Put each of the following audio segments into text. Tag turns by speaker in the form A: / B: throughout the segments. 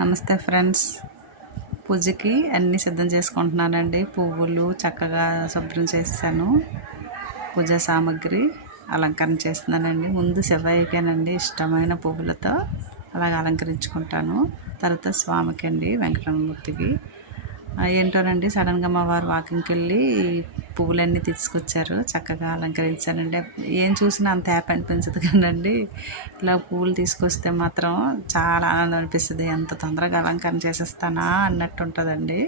A: నమస్తే ఫ్రెండ్స్. పూజకి అన్నీ సిద్ధం చేసుకుంటున్నానండి. పువ్వులు చక్కగా శుభ్రం చేస్తాను పూజా సామాగ్రి అలంకరణ చేస్తున్నానండి. ముందు శివయ్యకేనండి ఇష్టమైన పువ్వులతో అలాగ అలంకరించుకుంటాను. తర్వాత స్వామికి అండి వెంకటరమూర్తికి ఏంటోనండి సడన్గా మా వారు వాకింగ్కి వెళ్ళి పువ్వులన్నీ తీసుకొచ్చారు. చక్కగా అలంకరించానండి ఏం చూసినా అంత హ్యాపీ అనిపించదు కదండి. ఇలా పువ్వులు తీసుకొస్తే మాత్రం చాలా ఆనందం అనిపిస్తుంది. ఎంత తొందరగా అలంకరణ చేసేస్తానా అన్నట్టు ఉంటుందండి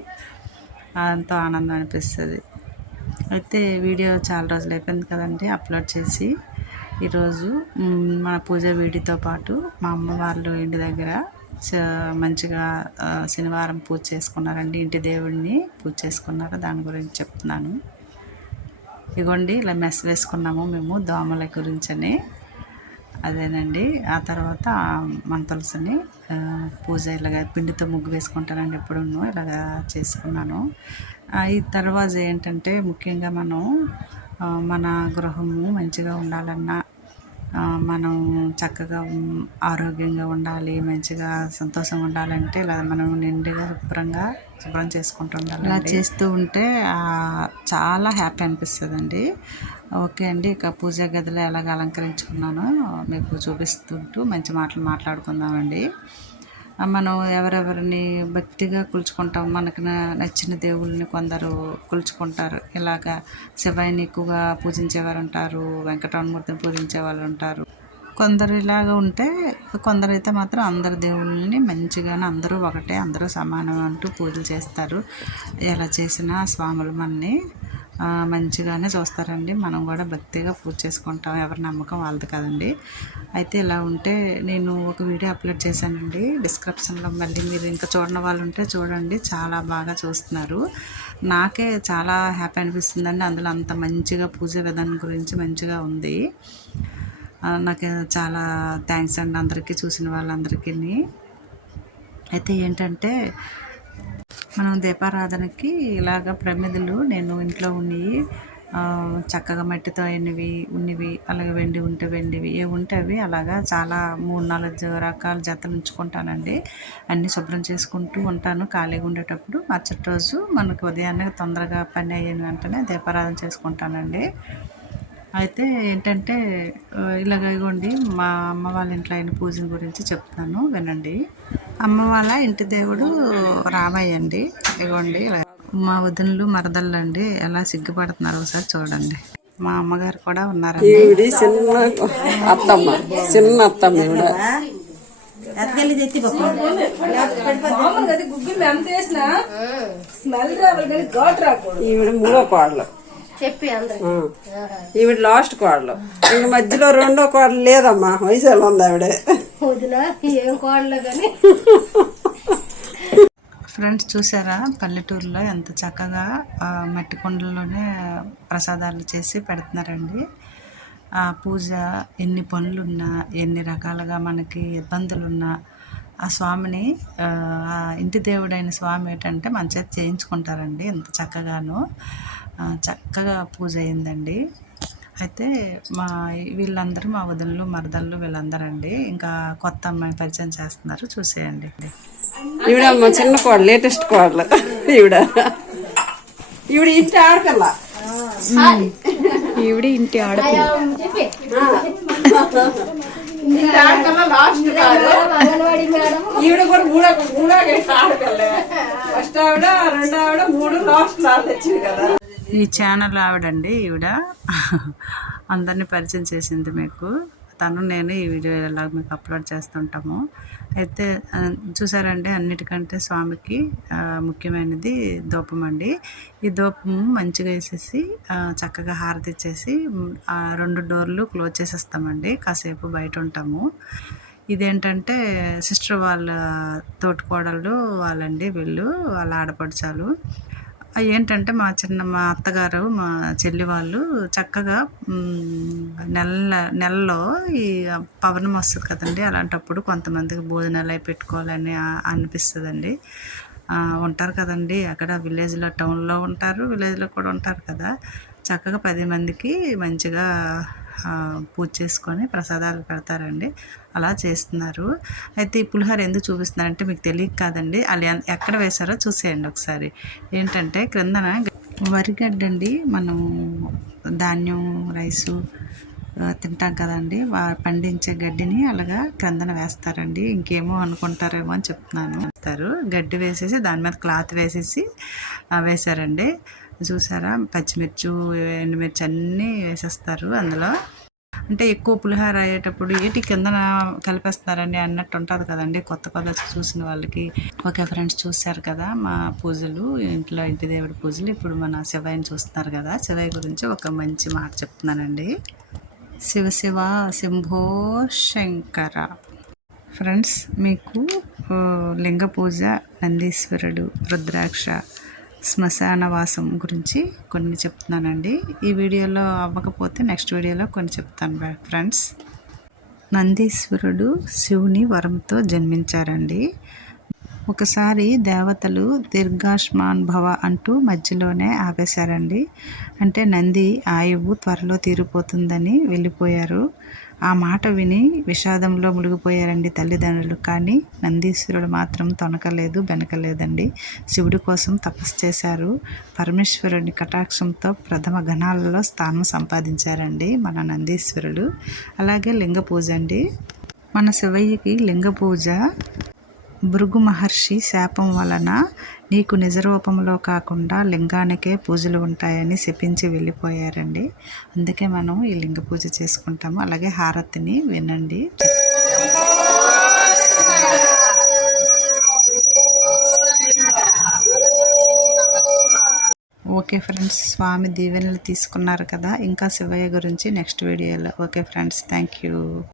A: ఎంతో ఆనందం అనిపిస్తుంది. అయితే వీడియో చాలా రోజులు అయిపోయింది కదండి అప్లోడ్ చేసి. ఈరోజు మన పూజ వీడితో పాటు మా అమ్మ వాళ్ళు ఇంటి దగ్గర మంచిగా శనివారం పూజ చేసుకున్నారండి. ఇంటి దేవుడిని పూజ చేసుకున్నారు. దాని గురించి చెప్తున్నాను. ఇగోండి ఇలా మెస్ వేసుకున్నాము మేము దోమల గురించని. అదేనండి. ఆ తర్వాత మన తులసిని పూజ ఇలాగ పిండితో ముగ్గు వేసుకుంటానండి ఎప్పుడున్నో ఇలాగ చేసుకున్నాను. ఈ తర్వాత ఏంటంటే ముఖ్యంగా మనం మన గృహము మంచిగా ఉండాలన్నా మనం చక్కగా ఆరోగ్యంగా ఉండాలి మంచిగా సంతోషంగా ఉండాలంటే ఇలా మనం నిండుగా శుభ్రంగా శుభ్రం చేసుకుంటూ ఉండాలి ఇలా చేస్తూ ఉంటే చాలా హ్యాపీ అనిపిస్తుంది అండి ఓకే అండి ఇక పూజా గదిలో ఎలాగ అలంకరించుకున్నానో మీకు చూపిస్తుంటూ మంచి మాటలు మాట్లాడుకుందామండి. మనం ఎవరెవరిని భక్తిగా కొలుచుకుంటాం మనకు నచ్చిన దేవుళ్ళని కొందరు కొలుచుకుంటారు. ఇలాగా శివాయిని ఎక్కువగా పూజించేవారు ఉంటారు వెంకటరమణమూర్తిని పూజించే వాళ్ళు ఉంటారు. కొందరు ఇలాగ ఉంటే కొందరైతే మాత్రం అందరు దేవుళ్ళని మంచిగానే అందరూ ఒకటే అందరూ సమానం అంటూ పూజలు చేస్తారు. ఎలా చేసినా స్వాములు మనని మంచిగానే చూస్తారండి. మనం కూడా భక్తిగా పూజ చేసుకుంటాం. ఎవరి నమ్మకం వాళ్ళది కదండి. అయితే ఇలా ఉంటే నేను ఒక వీడియో అప్లోడ్ చేశానండి. డిస్క్రిప్షన్లో మళ్ళీ మీరు ఇంకా చూడని వాళ్ళు ఉంటే చూడండి. చాలా బాగా చూస్తున్నారు. నాకే చాలా హ్యాపీ అనిపిస్తుందండి. అందులో అంత మంచిగా పూజ విధానం గురించి మంచిగా ఉంది. నాకు చాలా థ్యాంక్స్ అండి అందరికీ చూసిన వాళ్ళందరికీ అయితే ఏంటంటే మనం దీపారాధనకి ఇలాగ ప్రమిదలు నేను ఇంట్లో ఉన్నవి చక్కగా మట్టితో అయినవి ఉన్నవి అలాగే వెండి ఉంటే వెండివి ఏ ఉంటే అవి అలాగా చాలా మూడు నాలుగు రకాల జతలు ఉంచుకుంటానండి. అన్నీ శుభ్రం చేసుకుంటూ ఉంటాను ఖాళీగా ఉండేటప్పుడు. మరుసటి రోజు మనకు ఉదయాన్నే తొందరగా పని అయిన వెంటనే దీపారాధన చేసుకుంటానండి. అయితే ఏంటంటే ఇలాగ ఇగోండి మా అమ్మ వాళ్ళ ఇంట్లో అయిన పూజల గురించి చెప్తాను వినండి. అమ్మ వాళ్ళ ఇంటి దేవుడు రామయ్య అండి ఇగోండి మా వదినలు మరదళ్ళు అండి ఎలా సిగ్గుపడుతున్నారు ఒకసారి చూడండి. మా అమ్మగారు కూడా ఉన్నారండి.
B: ఈవిడి చిన్న అత్తమ్మ చిన్న అత్తమ్మ ఈవిడ. ఈవిడ మూడో కోడలు.
C: చెప్పి.
B: ఈవిడ లాస్ట్ కోడలు. ఇంక మధ్యలో రెండో కోడలు లేదమ్మా. వయసులో ఉంది ఆవిడ.
C: ఏం కోడలు కానీ
A: ఫ్రెండ్స్ చూసారా? పల్లెటూరులో ఎంత చక్కగా మట్టి కుండల్లోనే ప్రసాదాలు చేసి పెడుతున్నారండి. ఆ పూజ ఎన్ని పనులున్నా ఎన్ని రకాలుగా మనకి ఇబ్బందులున్నా ఆ స్వామిని ఇంటి దేవుడైన స్వామి ఏంటంటే మన చేత చేయించుకుంటారండి. ఎంత చక్కగాను. చక్కగా పూజ అయిందండి. అయితే మా వీళ్ళందరూ మా వదినలు మరదళ్ళు వీళ్ళందరండి. ఇంకా కొత్త అమ్మాయి పరిచయం చేస్తున్నారు. చూసేయండి.
B: ఈవిడమ్మ చిన్న కోడలు లేటెస్ట్ కోడలు. ఈవిడ. ఈవిడ ఇంటి ఆడకల్లా
A: ఈవిడ ఇంటి ఆడ
C: చెప్పి.
B: ఇంటి ఆడకల్లా లాస్ట్ కాదు.
C: అంగన్వాడి మేడం
B: ఈవిడ కూడా మూడో మూడో ఆడకల్లే ఫస్ట్ ఆవిడ రెండో ఆవిడ మూడు లాస్ట్ లాస్ట్ తెచ్చింది కదా.
A: ఈ ఛానల్ ఆవిడండి ఈవిడ. అందరినీ పరిచయం చేసింది మీకు. తను నేను ఈ వీడియో ఇలా మీకు అప్లోడ్ చేస్తుంటాము. అయితే చూసారంటే చూసారండి అన్నిటికంటే స్వామికి ముఖ్యమైనది ధూపం అండి. ఈ ధూపం మంచిగా వేసేసి చక్కగా హారతి ఇచ్చేసి రెండు డోర్లు క్లోజ్ చేసేస్తామండి. కాసేపు బయట ఉంటాము. ఇదేంటంటే సిస్టర్ వాళ్ళ తోటికోడళ్ళు వాళ్ళండి వీళ్ళు వాళ్ళ ఆడపడుచాలు. అవి ఏంటంటే మా చిన్న మా అత్తగారు మా చెల్లి వాళ్ళు చక్కగా నెల నెలలో ఈ పవనం వస్తుంది కదండి. అలాంటప్పుడు కొంతమందికి భోజనాలు అవి పెట్టుకోవాలని అనిపిస్తుందండి. ఉంటారు కదండి. అక్కడ విలేజ్లో టౌన్లో ఉంటారు విలేజ్లో కూడా ఉంటారు కదా. చక్కగా పది మందికి మంచిగా పూజ చేసుకొని ప్రసాదాలు పెడతారండి. అలా చేస్తున్నారు. అయితే ఈ పులిహోర ఎందుకు చూపిస్తున్నారంటే మీకు తెలియక కాదండి. వాళ్ళు ఎక్కడ వేశారో చూసేయండి ఒకసారి. ఏంటంటే క్రిందన వరిగడ్డ అండి మనం ధాన్యం రైసు తింటాం కదండి. వా పండించే గడ్డిని అలాగా క్రిందన వేస్తారండి. ఇంకేమో అనుకుంటారేమో అని చెప్తున్నాను. వేస్తారు. గడ్డి వేసేసి దాని మీద క్లాత్ వేసేసి వేశారండి. చూసారా? పచ్చిమిర్చి ఎండుమిర్చి అన్నీ వేసేస్తారు అందులో. అంటే ఎక్కువ పులిహోర అయ్యేటప్పుడు ఏటి కిందన కలిపేస్తారండి అన్నట్టు ఉంటుంది కదండి. కొత్త కొత్త చూసిన వాళ్ళకి. ఓకే ఫ్రెండ్స్ చూశారు కదా మా పూజలు ఇంట్లో ఇంటి దేవుడి పూజలు. ఇప్పుడు మన శివయ్యని చూస్తున్నారు కదా. శివయ్య గురించి ఒక మంచి మాట చెప్తున్నానండి. శివ శివ శంభో శంకర. ఫ్రెండ్స్ మీకు లింగ పూజ నందీశ్వరుడు రుద్రాక్ష శ్మశానవాసం గురించి కొన్ని చెప్తున్నానండి. ఈ వీడియోలో అవ్వకపోతే నెక్స్ట్ వీడియోలో కొన్ని చెప్తాను ఫ్రెండ్స్. నందీశ్వరుడు శివుని వరంతో జన్మించారండి. ఒకసారి దేవతలు దీర్ఘాష్మాన్ భవ అంటూ మధ్యలోనే ఆపేశారండి. అంటే నంది ఆయువు త్వరలో తీరిపోతుందని వెళ్ళిపోయారు. ఆ మాట విని విషాదంలో మునిగిపోయారండి తల్లిదండ్రులు. కానీ నందీశ్వరుడు మాత్రం తొనకలేదు బెనకలేదండి. శివుడి కోసం తపస్సు చేశారు. పరమేశ్వరుని కటాక్షంతో ప్రథమ గణాలలో స్థానం సంపాదించారండి మన నందీశ్వరుడు. అలాగే లింగ పూజ అండి. మన శివయ్యకి లింగ పూజ భృగు మహర్షి శాపం వలన నీకు నిజ రూపంలో కాకుండా లింగానికే పూజలు ఉంటాయని శపించి వెళ్ళిపోయారండి. అందుకే మనం ఈ లింగ పూజ చేసుకుంటాము. అలాగే హారతిని వినండి. ఓకే ఫ్రెండ్స్ స్వామి దీవెనలు తీసుకున్నారు కదా. ఇంకా శివయ్య గురించి నెక్స్ట్ వీడియోలో. Okay friends thank you.